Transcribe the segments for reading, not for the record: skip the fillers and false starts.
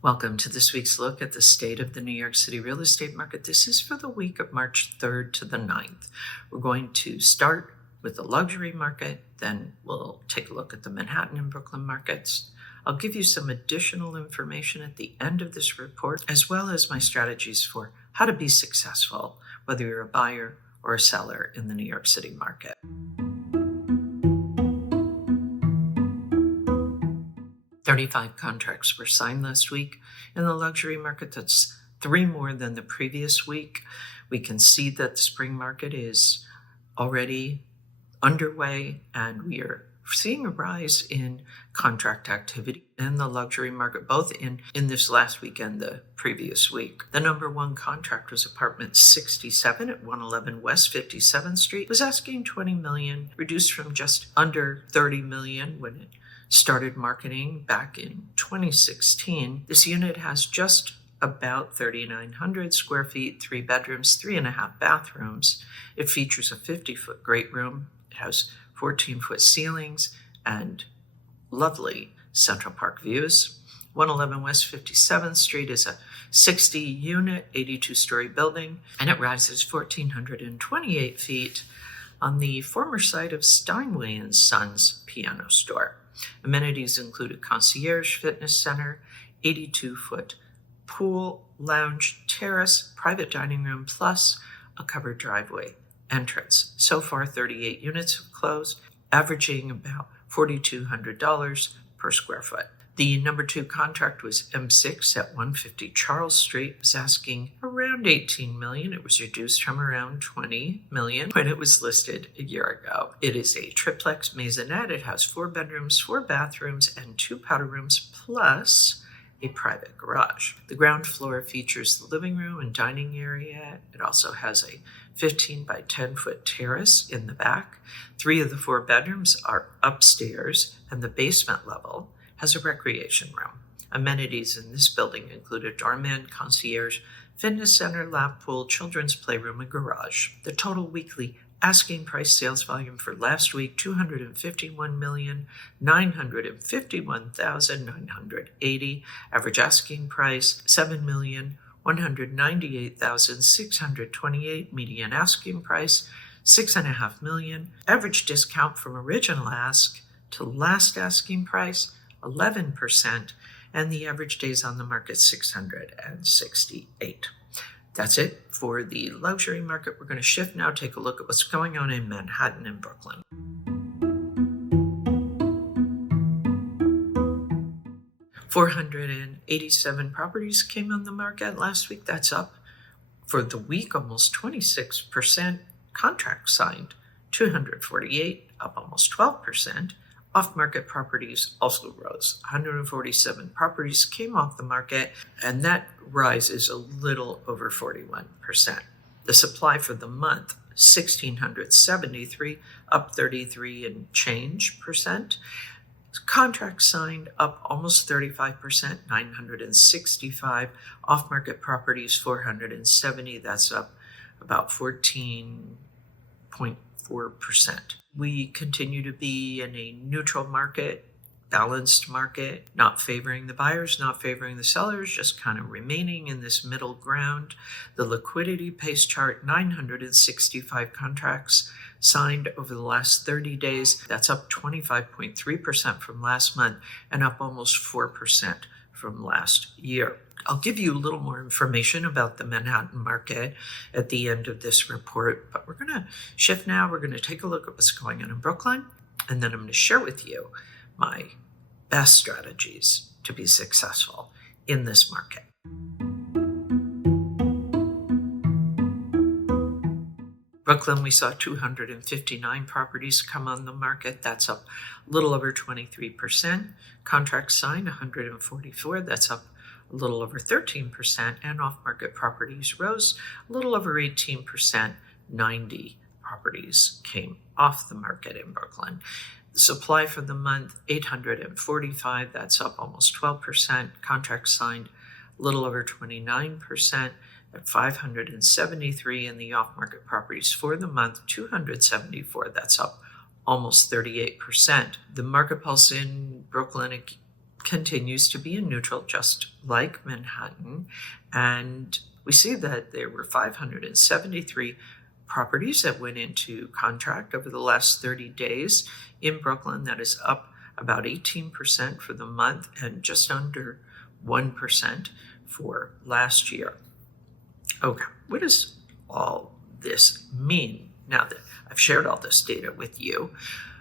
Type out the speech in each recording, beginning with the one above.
Welcome to this week's look at the state of the New York City real estate market. This is for the week of March 3rd to the 9th. We're going to start with the luxury market, then we'll take a look at the Manhattan and Brooklyn markets. I'll give you some additional information at the end of this report, as well as my strategies for how to be successful, whether you're a buyer or a seller in the New York City market. 35 contracts were signed last week in the luxury market. That's 3 more than the previous week. We can see that the spring market is already underway, and we are seeing a rise in contract activity in the luxury market, both in this last week and the previous week. The number one contract was apartment 67 at 111 West 57th Street. It was asking $20 million, reduced from just under $30 million when it started marketing back in 2016. This unit has just about 3,900 square feet, 3 bedrooms, 3.5 bathrooms. It features a 50-foot great room. It has 14-foot ceilings and lovely Central Park views. 111 West 57th Street is a 60-unit, 82-story building, and it rises 1,428 feet on the former site of Steinway & Sons piano store. Amenities include a concierge fitness center, 82-foot pool, lounge, terrace, private dining room, plus a covered driveway entrance. So far, 38 units have closed, averaging about $4,200 per square foot. The number 2 contract was M6 at 150 Charles Street. It was asking around $18 million. It was reduced from around $20 million when it was listed a year ago. It is a triplex maisonette. It has 4 bedrooms, 4 bathrooms, and 2 powder rooms, plus a private garage. The ground floor features the living room and dining area. It also has a 15 by 10 foot terrace in the back. 3 of the 4 bedrooms are upstairs, and the basement level has a recreation room. Amenities in this building include a doorman, concierge, fitness center, lap pool, children's playroom, and garage. The total weekly asking price sales volume for last week, $251,951,980. Average asking price, $7,198,628. Median asking price, $6.5 million. Average discount from original ask to last asking price, 11%, and the average days on the market, 668. That's it for the luxury market. We're going to shift now, take a look at what's going on in Manhattan and Brooklyn. $487 properties came on the market last week. That's up for the week almost 26%. Contracts signed 248, up almost 12%. Off-market properties also rose. 147 properties came off the market, and that rise is a little over 41%. The supply for the month, 1,673, up 33 and change percent. Contracts signed up almost 35%, 965. Off-market properties, 470. That's up about 14.4%. We continue to be in a neutral market, balanced market, not favoring the buyers, not favoring the sellers, just kind of remaining in this middle ground. The liquidity pace chart, 965 contracts signed over the last 30 days. That's up 25.3% from last month and up almost 4% from last year. I'll give you a little more information about the Manhattan market at the end of this report, but we're going to shift now. We're going to take a look at what's going on in Brooklyn, and then I'm going to share with you my best strategies to be successful in this market. Brooklyn, we saw 259 properties come on the market. That's up a little over 23%. Contracts signed, 144. That's up a little over 13%. And off-market properties rose a little over 18%. 90 properties came off the market in Brooklyn. The supply for the month, 845. That's up almost 12%. Contracts signed, a little over 29%. At 573, in the off-market properties for the month, 274. That's up almost 38%. The market pulse in Brooklyn continues to be in neutral, just like Manhattan. And we see that there were 573 properties that went into contract over the last 30 days in Brooklyn. That is up about 18% for the month and just under 1% for last year. Okay, what does all this mean? Now that I've shared all this data with you,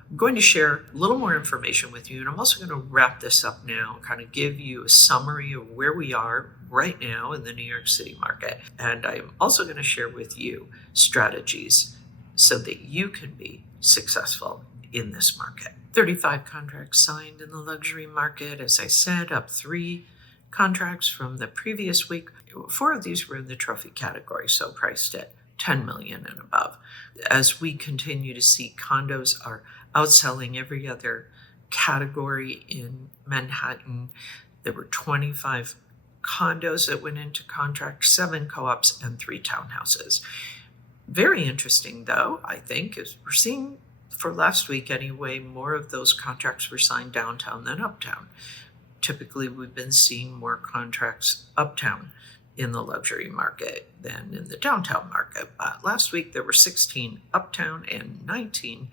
I'm going to share a little more information with you, and I'm also going to wrap this up now, kind of give you a summary of where we are right now in the New York City market. And I'm also going to share with you strategies so that you can be successful in this market. 35 contracts signed in the luxury market, as I said, up 3 contracts from the previous week. 4 of these were in the trophy category, so priced at $10 million and above. As we continue to see, condos are outselling every other category in Manhattan. There were 25 condos that went into contract, 7 co-ops, and 3 townhouses. Very interesting, though, I think, is we're seeing, for last week anyway, more of those contracts were signed downtown than uptown. Typically, we've been seeing more contracts uptown in the luxury market than in the downtown market. But last week, there were 16 uptown and 19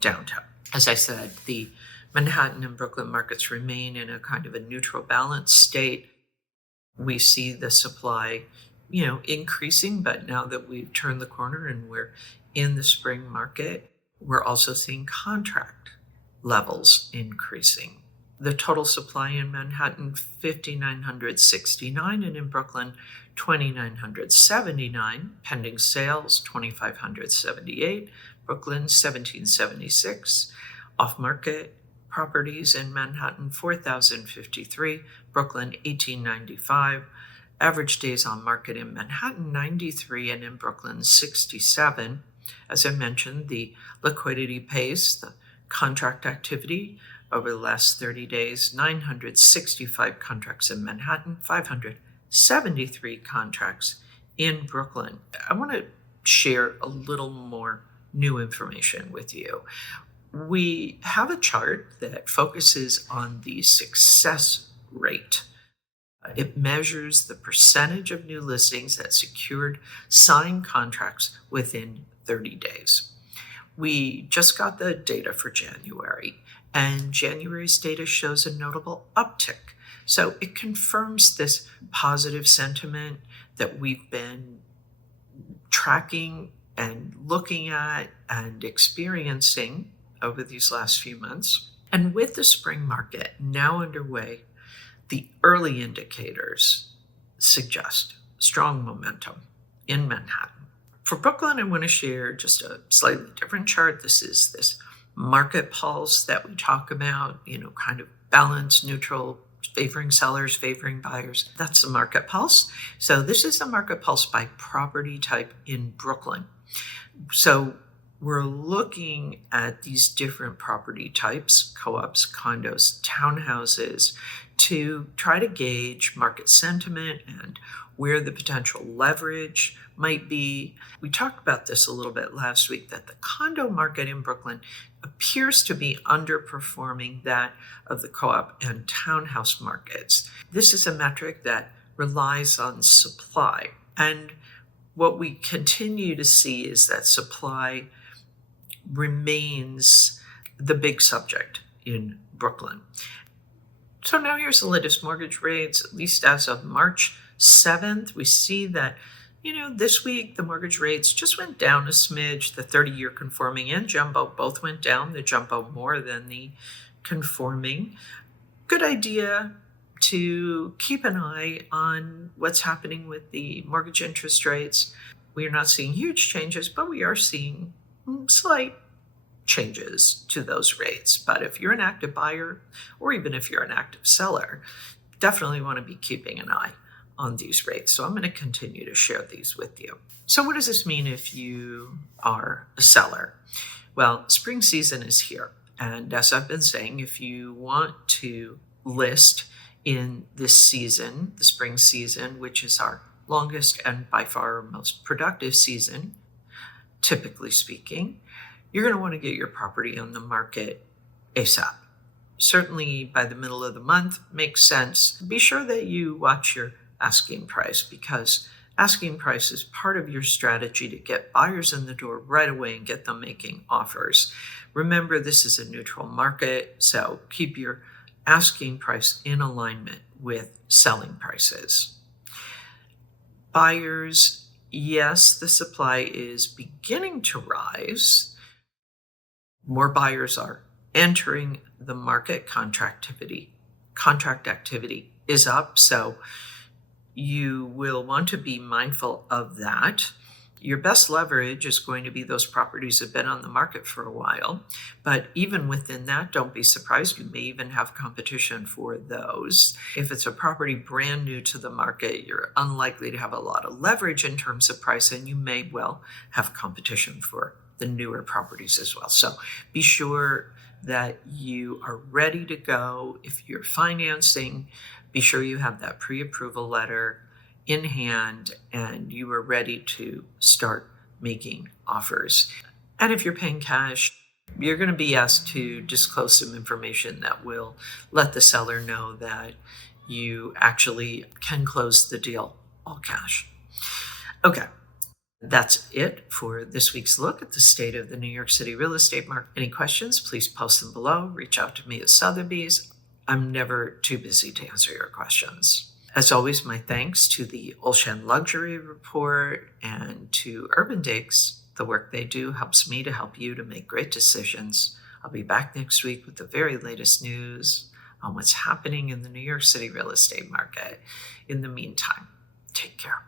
downtown. As I said, the Manhattan and Brooklyn markets remain in a kind of a neutral balance state. We see the supply, increasing, but now that we've turned the corner and we're in the spring market, we're also seeing contract levels increasing. The total supply in Manhattan, 5,969, and in Brooklyn, 2,979. Pending sales, 2,578. Brooklyn, 1,776. Off-market properties in Manhattan, 4,053. Brooklyn, 1,895. Average days on market in Manhattan, 93, and in Brooklyn, 67. As I mentioned, the liquidity pace, the contract activity over the last 30 days, 965 contracts in Manhattan, 573 contracts in Brooklyn. I want to share a little more new information with you. We have a chart that focuses on the success rate. It measures the percentage of new listings that secured signed contracts within 30 days. We just got the data for January, and January's data shows a notable uptick. So it confirms this positive sentiment that we've been tracking and looking at and experiencing over these last few months. And with the spring market now underway, the early indicators suggest strong momentum in Manhattan. For Brooklyn, I want to share just a slightly different chart. This is this market pulse that we talk about, kind of balanced, neutral, favoring sellers, favoring buyers. That's the market pulse. So this is the market pulse by property type in Brooklyn. So we're looking at these different property types, co-ops, condos, townhouses, to try to gauge market sentiment and where the potential leverage might be. We talked about this a little bit last week, that the condo market in Brooklyn appears to be underperforming that of the co-op and townhouse markets. This is a metric that relies on supply. And what we continue to see is that supply remains the big subject in Brooklyn. So now here's the latest mortgage rates, at least as of March 7th. We see that, this week the mortgage rates just went down a smidge. The 30-year conforming and jumbo both went down, the jumbo more than the conforming. Good idea to keep an eye on what's happening with the mortgage interest rates. We are not seeing huge changes, but we are seeing slight changes to those rates. But if you're an active buyer, or even if you're an active seller, definitely want to be keeping an eye on these rates. So I'm going to continue to share these with you. So what does this mean if you are a seller? Well, spring season is here. And as I've been saying, if you want to list in this season, the spring season, which is our longest and by far our most productive season, typically speaking, you're going to want to get your property on the market ASAP. certainly by the middle of the month makes sense. Be sure that you watch your asking price, because asking price is part of your strategy to get buyers in the door right away and get them making offers. Remember, this is a neutral market, so keep your asking price in alignment with selling prices. Buyers, yes, the supply is beginning to rise. More buyers are entering the market. Contract activity is up, so you will want to be mindful of that. Your best leverage is going to be those properties that have been on the market for a while. But even within that, don't be surprised. You may even have competition for those. If it's a property brand new to the market, you're unlikely to have a lot of leverage in terms of price, and you may well have competition for the newer properties as well. So be sure that you are ready to go. If you're financing, be sure you have that pre-approval letter in hand and you are ready to start making offers. And if you're paying cash, you're going to be asked to disclose some information that will let the seller know that you actually can close the deal all cash. Okay. That's it for this week's look at the state of the New York City real estate market. Any questions, please post them below. Reach out to me at Sotheby's. I'm never too busy to answer your questions. As always, my thanks to the Olshan Luxury Report and to JbN&x. The work they do helps me to help you to make great decisions. I'll be back next week with the very latest news on what's happening in the New York City real estate market. In the meantime, take care.